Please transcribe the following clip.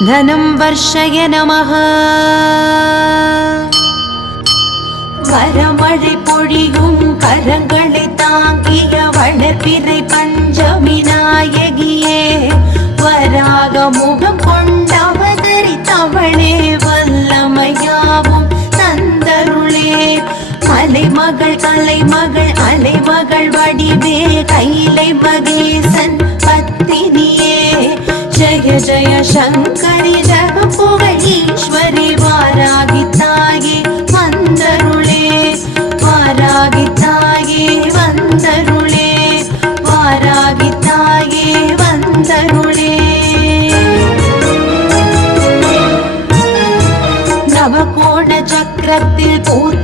धनं वर्षय नमः வரமழை பொழியும் கரங்களை தாங்கிய வளர்பிறை பஞ்சமி நாயகியே வராக முகம் கொண்டவதரித்தவளே வல்லமையாவும் தந்தருளே மலைமகள் கலைமகள் அலைமகள் வடிவே கைலை மகேசன் பத்தினியே ஜய ஜய சங்கரி ஜக புகழ் ஈஸ்வரி வாராகி தாயே வந்தருளே வாராகி தாயே வந்தருளே வாராகி தாயே வந்தருளே நவகோண சக்கரத்தில் பூத்த